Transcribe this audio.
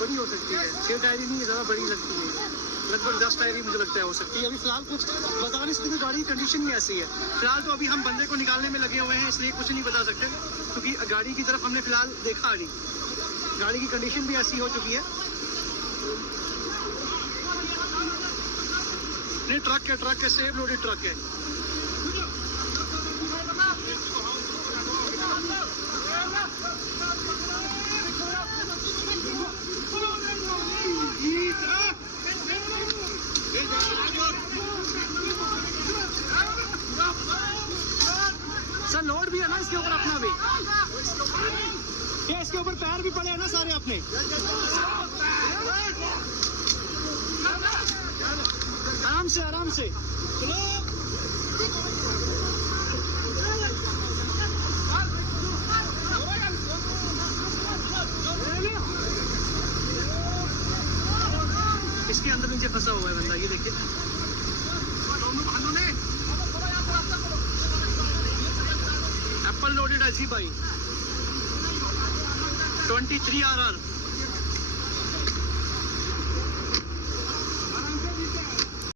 बड़ी हो सकती है, 6 टायरी नहीं है, ज़्यादा बड़ी लगती है, लगभग 10 टायरी मुझे लगता है हो सकती है। अभी फिलहाल कुछ बता नहीं सकते, गाड़ी की कंडीशन ही ऐसी है। फिलहाल तो अभी हम बंदे को निकालने में लगे हुए हैं, इसलिए कुछ नहीं बता सकते, क्योंकि गाड़ी की तरफ हमने फिलहाल देखा नहीं, गाड़ी की कंडीशन भी ऐसी हो चुकी है। नहीं, ट्रक है, सेफ लोडेड ट्रक है। सर लोड भी है ना इसके ऊपर अपना भी, क्या इसके ऊपर पैर भी पड़े हैं ना सारे अपने? आराम से आराम से। इसके अंदर नीचे फंसा हुआ है बंदा, ये देखिए। एप्पल लोडेड है जी भाई, 23 RR।